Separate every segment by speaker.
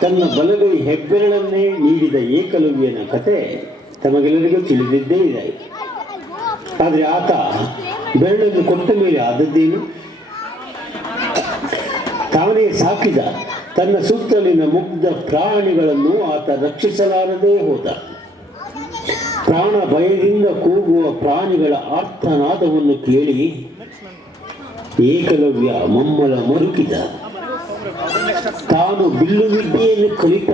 Speaker 1: ತನ್ನ ಬಲಗೈ ಹೆಬ್ಬೆರಳನ್ನೇ ನೀಡಿದ ಏಕಲವ್ಯನ ಕತೆ ತಮಗೆಲ್ಲರಿಗೂ ತಿಳಿದಿದ್ದೇ ಇದೆ. ಆದರೆ ಆತ ಬೆರಳನ್ನು ಕೊಟ್ಟ ಮೇಲೆ ಆದದ್ದೇನು? ತಾನೇ ಸಾಕಿದ ತನ್ನ ಸುತ್ತಲಿನ ಮುಗ್ಧ ಪ್ರಾಣಿಗಳನ್ನು ಆತ ರಕ್ಷಿಸಲಾರದೇ ಹೋದ. ಪ್ರಾಣ ಭಯದಿಂದ ಕೂಗುವ ಪ್ರಾಣಿಗಳ ಆರ್ಥನಾದವನ್ನು ಕೇಳಿ ಏಕಲವ್ಯ ಮಮ್ಮಲ ಮರುಕಿದ. ತಾನು ಬಿಲ್ಲು ವಿದ್ಯೆಯನ್ನು ಕಲಿತ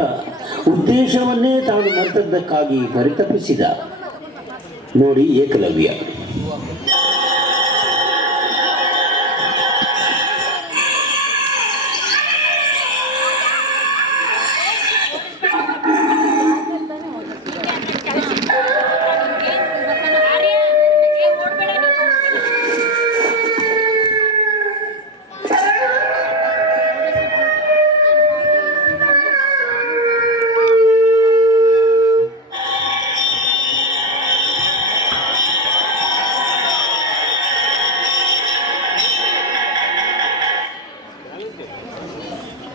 Speaker 1: ಉದ್ದೇಶವನ್ನೇ ತಾನು ಮರೆತದ್ದಕ್ಕಾಗಿ ಪರಿತಪಿಸಿದ. ನೋಡಿ ಏಕಲವ್ಯ.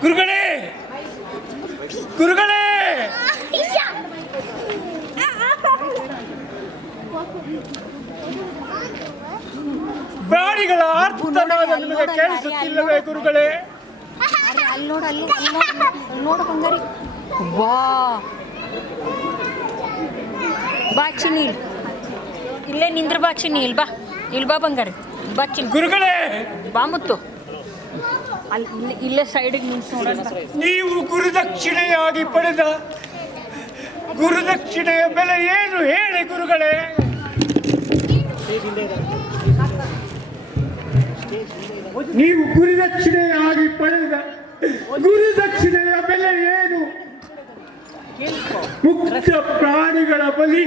Speaker 2: ಗುರುಗಳೇ! ಗುರುಗಳೇ! ಪ್ರಾಣಿಗಳ ಆರ್ತನಾದ ನಿಮಗೆ ಕೇಳಿಸುತ್ತಿಲ್ಲವೇ ಗುರುಗಳೇ?
Speaker 3: ಬಾ ಚಿನ್ನಿ ನೀಲ್ ಇಲ್ಲೇ ನಿಂದ್ರ ಬಾ ನೀಲ್ ಬಾ. ಇಲ್ಲಿ ಬಾ ಬಂಗಾರಿ. ಬಾ
Speaker 2: ಗುರುಗಳೇ!
Speaker 3: ಬಾ ಮುತ್ತು. ಅಲ್ಲಿ ಇಲ್ಲೇ- ಸೈಡಿಗೆ.
Speaker 2: ನೀವು ಗುರುದಕ್ಷಿಣೆಯಾಗಿ ಪಡೆದ ಗುರುದಕ್ಷಿಣೆಯ ಬೆಲೆ ಏನು ಹೇಳಿ ಗುರುಗಳೇ? ನೀವು ಗುರುದಕ್ಷಿಣೆಯಾಗಿ ಪಡೆದ ಗುರುದಕ್ಷಿಣೆಯ ಬೆಲೆ ಏನು? ಮುಕ್ತ ಪ್ರಾಣಿಗಳ ಬಲಿ,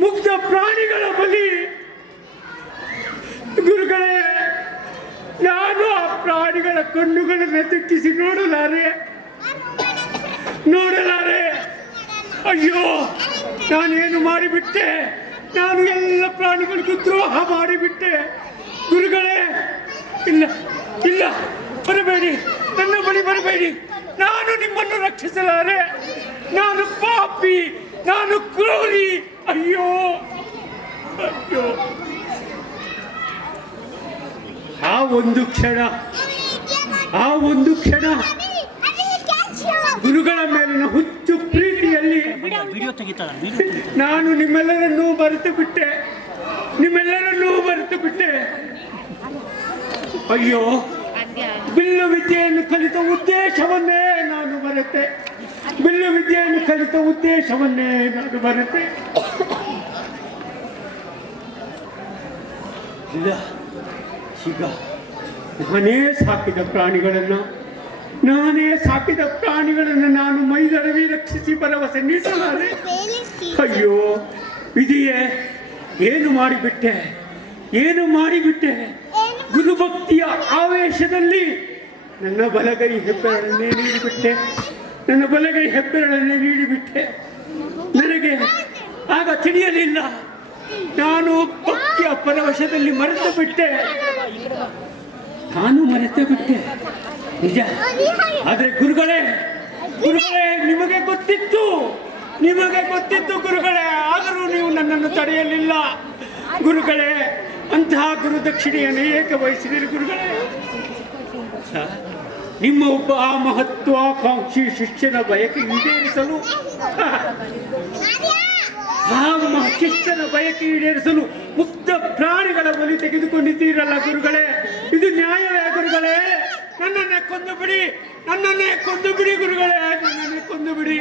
Speaker 2: ಮುಕ್ತ ಪ್ರಾಣಿಗಳ ಬಲಿ. ಗುರುಗಳೇ ಕಣ್ಣುಗಳನ್ನು ದಿಕ್ಕಿಸಿ ನೋಡಲಾರೆ. ನೋಡಲಾರೆ. ಅಯ್ಯೋ, ನಾನೇನು ಮಾಡಿಬಿಟ್ಟೆ? ನಾನು ಎಲ್ಲ ಪ್ರಾಣಿಗಳಿಗೂ ದ್ರೋಹ ಮಾಡಿಬಿಟ್ಟೆ. ಗುರುಗಳೇ, ಇಲ್ಲ ಇಲ್ಲ, ಬರಬೇಡಿ. ನನ್ನ ಬಳಿ ಬರಬೇಡಿ. ನಾನು ನಿಮ್ಮನ್ನು ರಕ್ಷಿಸಲಾರೆ. ನಾನು ಪಾಪಿ, ನಾನು ಕ್ರೂರಿ. ಅಯ್ಯೋ ಅಯ್ಯೋ. ಆ ಒಂದು ಕ್ಷಣ ಆ ಒಂದು ಕ್ಷಣ ಗುರುಗಳ ಮೇಲಿನ ಹುಚ್ಚು ಪ್ರೀತಿಯಲ್ಲಿ ನಾನು ನಿಮ್ಮೆಲ್ಲರನ್ನೂ ಬರೆತು ಬಿಟ್ಟೆ. ನಿಮ್ಮೆಲ್ಲರನ್ನೂ ಬರೆತು ಬಿಟ್ಟೆ. ಅಯ್ಯೋ ಬಿಲ್ಲು ವಿದ್ಯೆಯನ್ನು ಕಲಿತ ಉದ್ದೇಶವನ್ನೇ ನಾನು ಬರುತ್ತೆ ಬಿಲ್ಲು ವಿದ್ಯೆಯನ್ನು ಕಲಿತ ಉದ್ದೇಶವನ್ನೇ ನಾನು ಬರುತ್ತೆ ಇಲ್ಲ ಈಗ ನಾನೇ ಸಾಕಿದ ಪ್ರಾಣಿಗಳನ್ನು, ನಾನೇ ಸಾಕಿದ ಪ್ರಾಣಿಗಳನ್ನು ನಾನು ಮೈದಳವಿ ರಕ್ಷಿಸಿ ಭರವಸೆ ನೀಡಲಾರೆ ಅಯ್ಯೋ ಇದೆಯೇ ಏನು ಮಾಡಿಬಿಟ್ಟೆ? ಏನು ಮಾಡಿಬಿಟ್ಟೆ? ಗುರುಭಕ್ತಿಯ ಆವೇಶದಲ್ಲಿ ನನ್ನ ಬಲಗೈ ಹೆಬ್ಬೆರಳನ್ನೇ ನೀಡಿಬಿಟ್ಟೆ. ನನ್ನ ಬಲಗೈ ಹೆಬ್ಬೆರಳನ್ನೇ ನೀಡಿಬಿಟ್ಟೆ. ನನಗೆ ಆಗ ತಿಳಿಯಲಿಲ್ಲ. ನಾನು ಭಕ್ತಿಯ ಪರವಶದಲ್ಲಿ ಮರೆತು ಬಿಟ್ಟೆ ನಾನು ಮರೆತೇ ಬಿಟ್ಟೆ. ನಿಜ. ಆದ್ರೆ ಗುರುಗಳೇ ಗುರುಗಳೇ, ನಿಮಗೆ ಗೊತ್ತಿತ್ತು. ನಿಮಗೆ ಗೊತ್ತಿತ್ತು ಗುರುಗಳೇ, ಆದರೂ ನೀವು ನನ್ನನ್ನು ತಡೆಯಲಿಲ್ಲ. ಗುರುಗಳೇ, ಅಂತಹ ಗುರುದಕ್ಷಿಣೆಯನ್ನು ಏಕೆ ವಹಿಸಿದಿರಿ ಗುರುಗಳೇ? ನಿಮ್ಮ ಒಬ್ಬ ಮಹತ್ವಾಕಾಂಕ್ಷಿ ಶಿಷ್ಯನ ಬಯಕೆ ಈಡೇರಿಸಲು. ಶಿಷ್ಯನ ಬಯಕೆ ಈಡೇರಿಸಲು ಮುಕ್ತ ಪ್ರಾಣಿಗಳ ಬಲಿ ತೆಗೆದುಕೊಂಡಿದ್ದೀರಲ್ಲ ಗುರುಗಳೇ? ಇದು ನ್ಯಾಯವೇ ಗುರುಗಳೇ? ನನ್ನನ್ನೇ ಕೊಂದು ಬಿಡಿ, ನನ್ನನ್ನೇ ಕೊಂದು ಬಿಡಿ ಗುರುಗಳೇ, ನನ್ನನ್ನೇ ಕೊಂದು ಬಿಡಿ.